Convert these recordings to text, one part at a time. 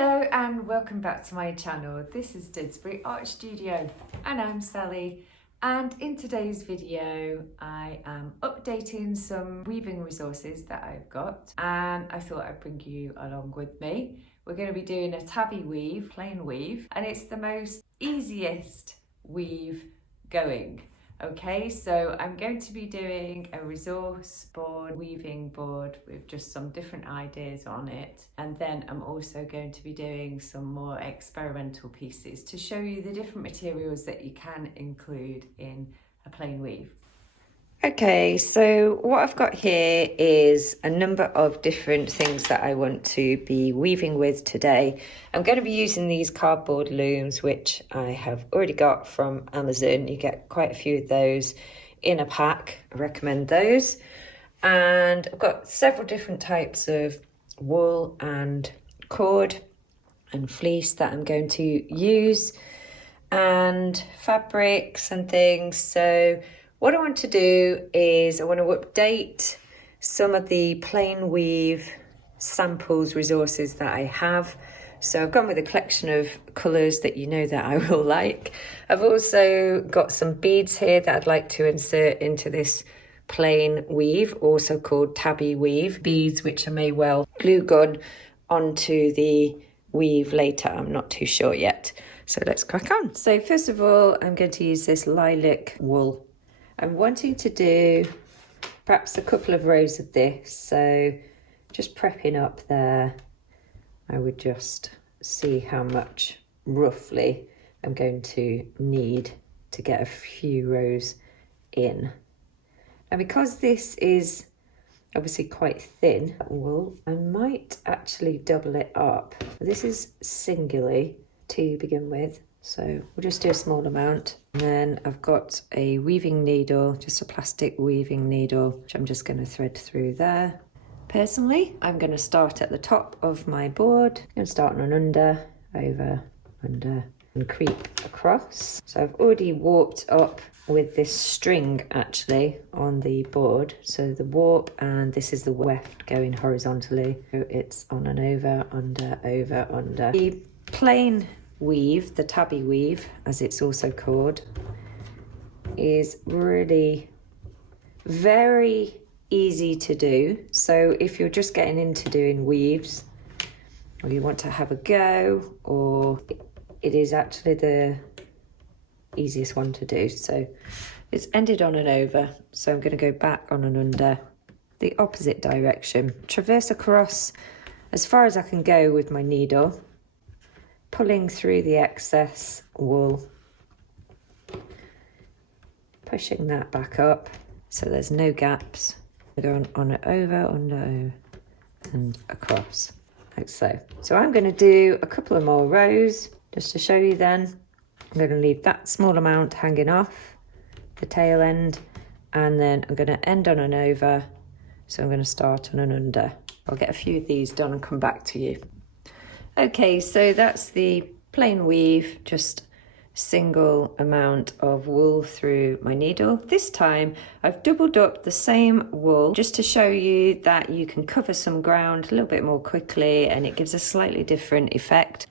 Hello and welcome back to my channel. This is Didsbury Art Studio and I'm Sally, and in today's video I am updating some weaving resources that I've got, and I thought I'd bring you along with me. We're going to be doing a tabby weave, plain weave, and it's the most easiest weave going. Okay, so I'm going to be doing a resource board, weaving board with just some different ideas on it. And then I'm also going to be doing some more experimental pieces to show you the different materials that you can include in a plain weave. Okay, so what I've got here is a number of different things that I want to be weaving with today. I'm going to be using these cardboard looms, which I have already got from Amazon. You get quite a few of those in a pack. I recommend those. And I've got several different types of wool and cord and fleece that I'm going to use, and fabrics and things. So what I want to do is I want to update some of the plain weave samples resources that I have. So I've gone with a collection of colours that you know that I will like. I've also got some beads here that I'd like to insert into this plain weave, also called tabby weave. Beads which I may well glue gun onto the weave later, I'm not too sure yet. So let's crack on. So first of all, I'm going to use this lilac wool. I'm wanting to do perhaps a couple of rows of this, so just prepping up there, I would just see how much roughly I'm going to need to get a few rows in. And because this is obviously quite thin wool, I might actually double it up. This is singularly to begin with, so we'll just do a small amount. And then I've got a weaving needle, just a plastic weaving needle, which I'm just going to thread through there. Personally, I'm going to start at the top of my board. I'm going to start on an under, over, under, and creep across. So I've already warped up with this string actually on the board. So the warp, and this is the weft going horizontally. So it's on and over, under. The plain weave, the tabby weave as it's also called, is really very easy to do. So if you're just getting into doing weaves, or you want to have a go, or it is actually the easiest one to do. So it's ended on and over, so I'm going to go back on and under the opposite direction, traverse across as far as I can go with my needle, pulling through the excess wool, pushing that back up so there's no gaps. Going on it over, under, and across, like so. So I'm going to do a couple of more rows just to show you then. I'm going to leave that small amount hanging off the tail end, and then I'm going to end on an over, so I'm going to start on an under. I'll get a few of these done and come back to you. Okay, so that's the plain weave, just single amount of wool through my needle. This time I've doubled up the same wool just to show you that you can cover some ground a little bit more quickly and it gives a slightly different effect.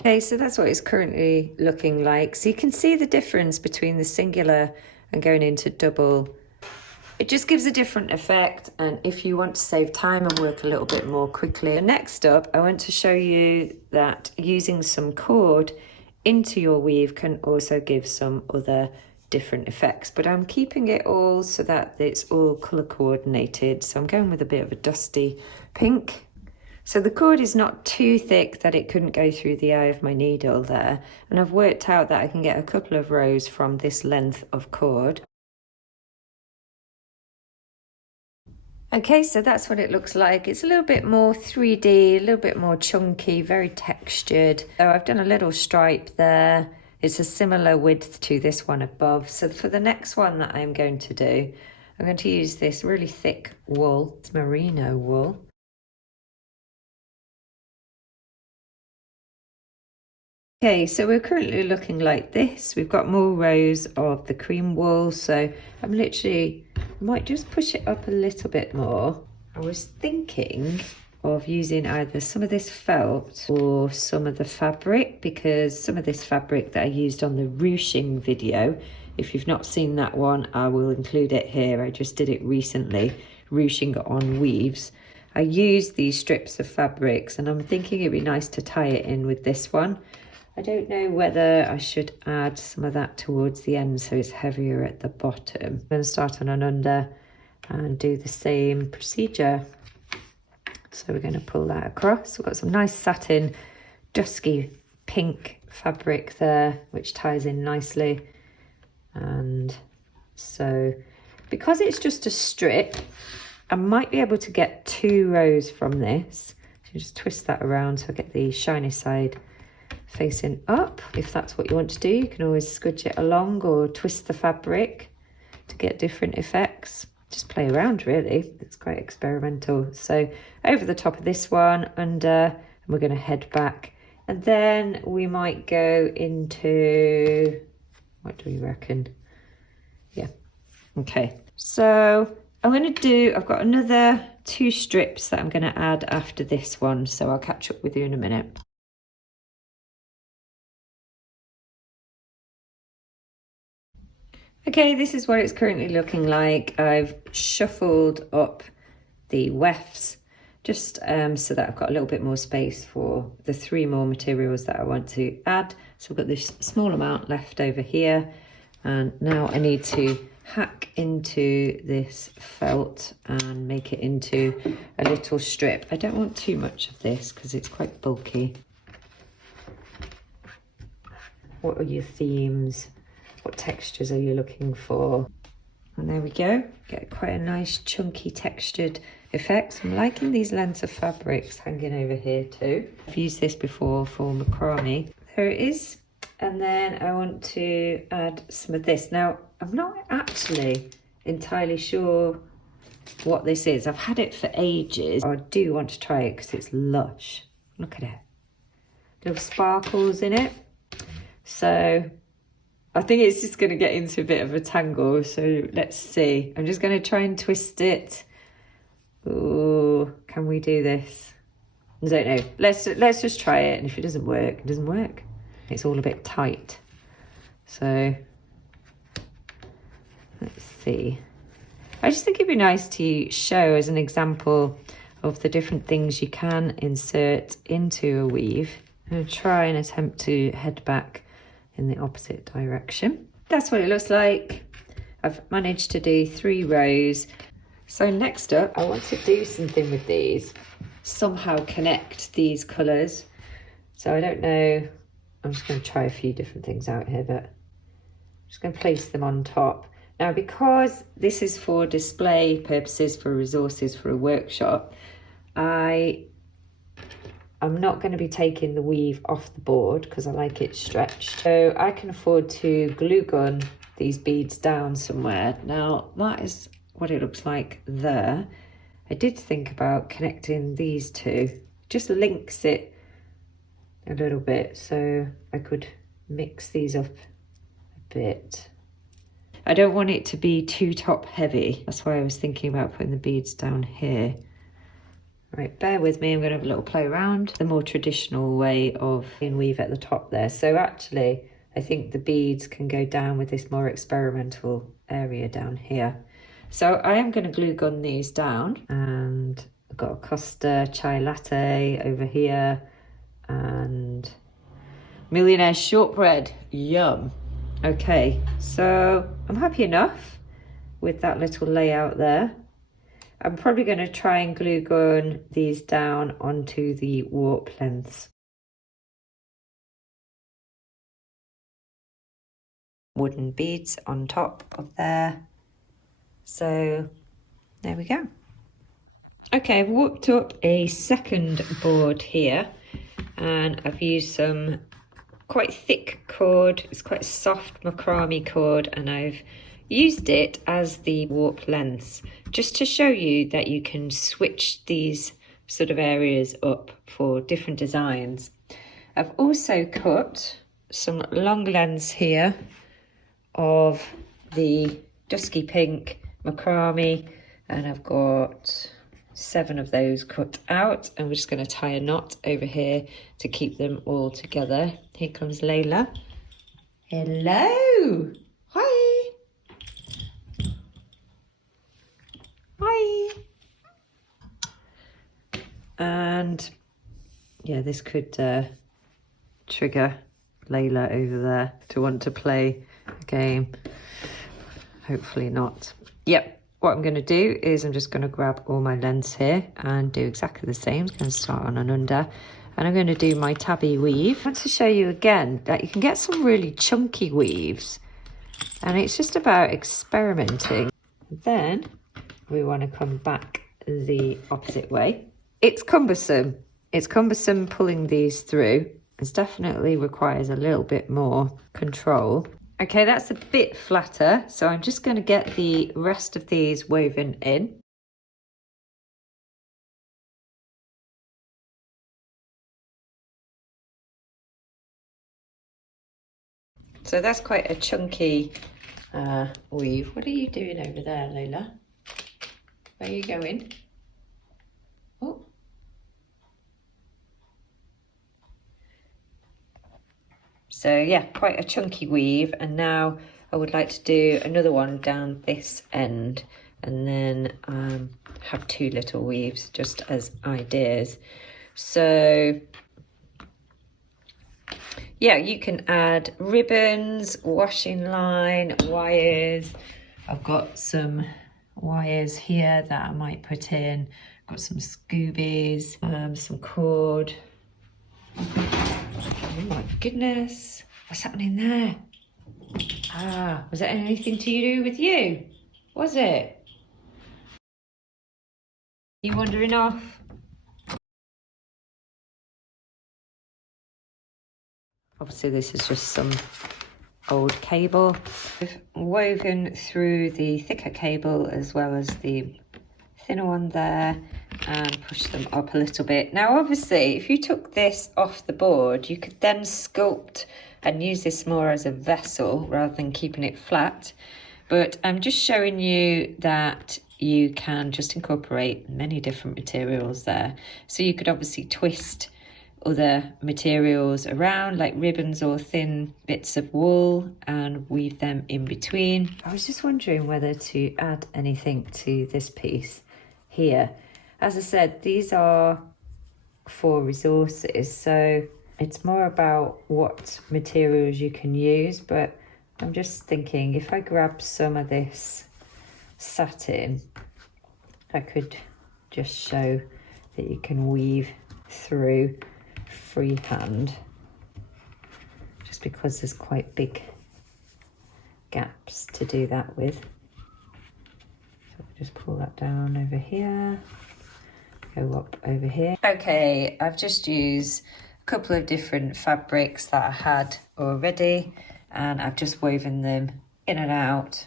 Okay, so that's what it's currently looking like. So you can see the difference between the singular and going into double. It just gives a different effect, and if you want to save time and work a little bit more quickly. Next up, I want to show you that using some cord into your weave can also give some other different effects, but I'm keeping it all so that it's all colour coordinated. So I'm going with a bit of a dusty pink. So the cord is not too thick that it couldn't go through the eye of my needle there, and I've worked out that I can get a couple of rows from this length of cord. Okay, so that's what it looks like. It's a little bit more 3D, a little bit more chunky, very textured. So I've done a little stripe there. It's a similar width to this one above. So for the next one that I'm going to do, I'm going to use this really thick wool. It's merino wool. Okay, so we're currently looking like this. We've got more rows of the cream wool, so I'm literally, I might just push it up a little bit more I was thinking of using either some of this felt or some of the fabric, because some of this fabric that I used on the ruching video, if you've not seen that one, I will include it here. I just did it recently, ruching on weaves. I used these strips of fabrics and I'm thinking it'd be nice to tie it in with this one. I don't know whether I should add some of that towards the end so it's heavier at the bottom. I'm going to start on an under and do the same procedure. So we're going to pull that across. We've got some nice satin dusky pink fabric there, which ties in nicely. And so because it's just a strip, I might be able to get 2 rows from this. So just twist that around so I get the shiny side facing up. If that's what you want to do, you can always scudge it along or twist the fabric to get different effects. Just play around really, it's quite experimental. So over the top of this one, under, and we're going to head back, and then we might go into, what do we reckon? Yeah, okay. So I'm going to do, I've got another 2 strips that I'm going to add after this one, so I'll catch up with you in a minute. Okay, this is what it's currently looking like. I've shuffled up the wefts just so that I've got a little bit more space for the 3 more materials that I want to add. So I've got this small amount left over here, and now I need to hack into this felt and make it into a little strip. I don't want too much of this because it's quite bulky. What are your themes? What textures are you looking for? And there we go, get quite a nice chunky textured effect. I'm liking these lengths of fabrics hanging over here too. I've used this before for macrame. There it is. And then I want to add some of this. Now, I'm not actually entirely sure what this is. I've had it for ages. I do want to try it because it's lush. Look at it. Little sparkles in it. So I think it's just going to get into a bit of a tangle, so let's see. I'm just going to try and twist it. Oh, can we do this? I don't know. Let's just try it, and if it doesn't work, it doesn't work. It's all a bit tight. So let's see. I just think it'd be nice to show as an example of the different things you can insert into a weave. I'm going to try and attempt to head back in the opposite direction. That's what it looks like. I've managed to do 3 rows. So next up, I want to do something with these. Somehow connect these colours. So I don't know. I'm just going to try a few different things out here, but I'm just going to place them on top. Now, because this is for display purposes, for resources, for a workshop, I'm not going to be taking the weave off the board because I like it stretched. So I can afford to glue gun these beads down somewhere. Now that is what it looks like there. I did think about connecting these 2. Just links it a little bit so I could mix these up a bit. I don't want it to be too top heavy. That's why I was thinking about putting the beads down here. Right, bear with me, I'm going to have a little play around. The more traditional way of weave at the top there. So actually, I think the beads can go down with this more experimental area down here. So I am going to glue gun these down, and I've got a Costa chai latte over here and millionaire shortbread, yum. Okay, so I'm happy enough with that little layout there. I'm probably going to try and glue gun these down onto the warp lengths. Wooden beads on top of there. So there we go. Okay, I've warped up a second board here, and I've used some quite thick cord. It's quite soft macrame cord, and I've used it as the warp lengths just to show you that you can switch these sort of areas up for different designs. I've also cut some long lengths here of the dusky pink macrame, and I've got 7 of those cut out, and we're just going to tie a knot over here to keep them all together. Here comes Layla. Hello. Hi. Hi. And yeah, this could trigger Layla over there to want to play a game. Hopefully not. Yep. What I'm going to do is I'm just going to grab all my lengths here and do exactly the same. I'm going to start on an under, and I'm going to do my tabby weave. I want to show you again that you can get some really chunky weaves, and it's just about experimenting. Then we want to come back the opposite way. It's cumbersome. It's cumbersome pulling these through. It definitely requires a little bit more control. Okay, that's a bit flatter, so I'm just going to get the rest of these woven in. So that's quite a chunky weave. What are you doing over there, Layla? Where are you going? Oh. So yeah, quite a chunky weave, and now I would like to do another one down this end, and then have 2 little weaves just as ideas. So yeah, you can add ribbons, washing line, wires. I've got some wires here that I might put in. Got some Scoobies, some cord. Oh my goodness, what's happening there? Ah, was that anything to do with you? Was it? You wandering off? Obviously this is just some old cable. I've woven through the thicker cable as well as the thinner one there, and push them up a little bit. Now obviously if you took this off the board, you could then sculpt and use this more as a vessel rather than keeping it flat, but I'm just showing you that you can just incorporate many different materials there. So you could obviously twist other materials around, like ribbons or thin bits of wool, and weave them in between. I was just wondering whether to add anything to this piece here. As I said, these are for resources, so it's more about what materials you can use, but I'm just thinking if I grab some of this satin, I could just show that you can weave through freehand, just because there's quite big gaps to do that with. So we'll just pull that down over here, go up over here. Okay, I've just used a couple of different fabrics that I had already, and I've just woven them in and out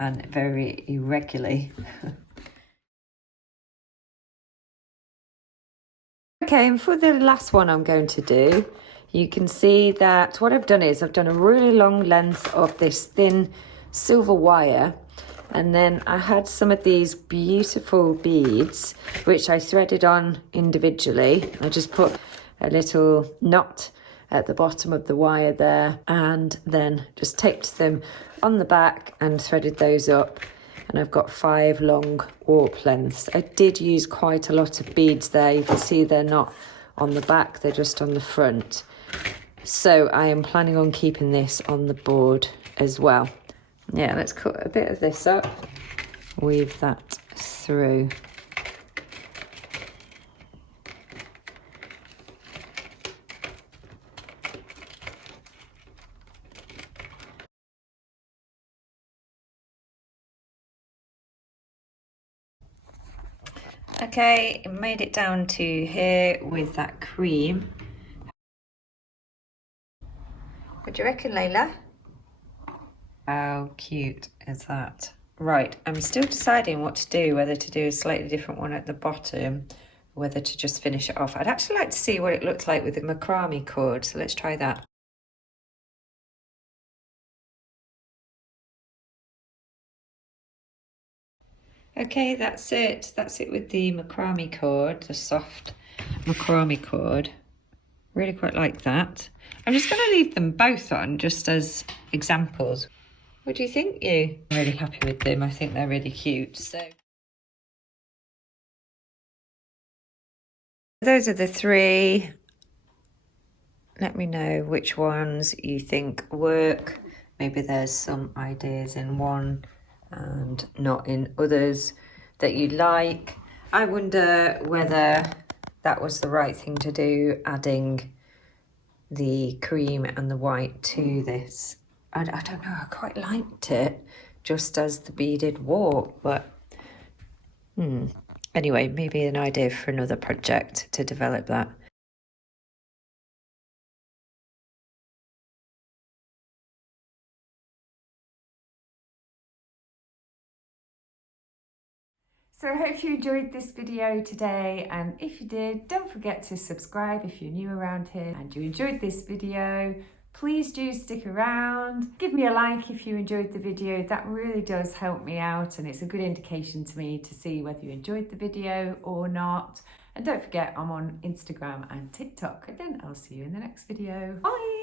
and very irregularly. Okay, and for the last one I'm going to do, you can see that what I've done is I've done a really long length of this thin silver wire, and then I had some of these beautiful beads which I threaded on individually. I just put a little knot at the bottom of the wire there, and then just taped them on the back and threaded those up. And I've got 5 long warp lengths. I did use quite a lot of beads there. You can see they're not on the back, they're just on the front. So I am planning on keeping this on the board as well. Yeah, let's cut a bit of this up, weave that through. Okay, made it down to here with that cream. What do you reckon, Layla? How cute is that? Right, I'm still deciding what to do, whether to do a slightly different one at the bottom, or whether to just finish it off. I'd actually like to see what it looks like with the macrame cord, so let's try that. Okay, that's it. That's it with the macrame cord, the soft macrame cord. Really quite like that. I'm just going to leave them both on just as examples. What do you think, you? I'm really happy with them. I think they're really cute. So those are the three. Let me know which ones you think work. Maybe there's some ideas in one and not in others that you like. I wonder whether that was the right thing to do, adding the cream and the white to this. I don't know, I quite liked it just as the beaded warp, but anyway, maybe an idea for another project to develop that. So I hope you enjoyed this video today, and if you did, don't forget to subscribe if you're new around here and you enjoyed this video. Please do stick around. Give me a like if you enjoyed the video. That really does help me out, and it's a good indication to me to see whether you enjoyed the video or not. And don't forget, I'm on Instagram and TikTok. Then I'll see you in the next video. Bye!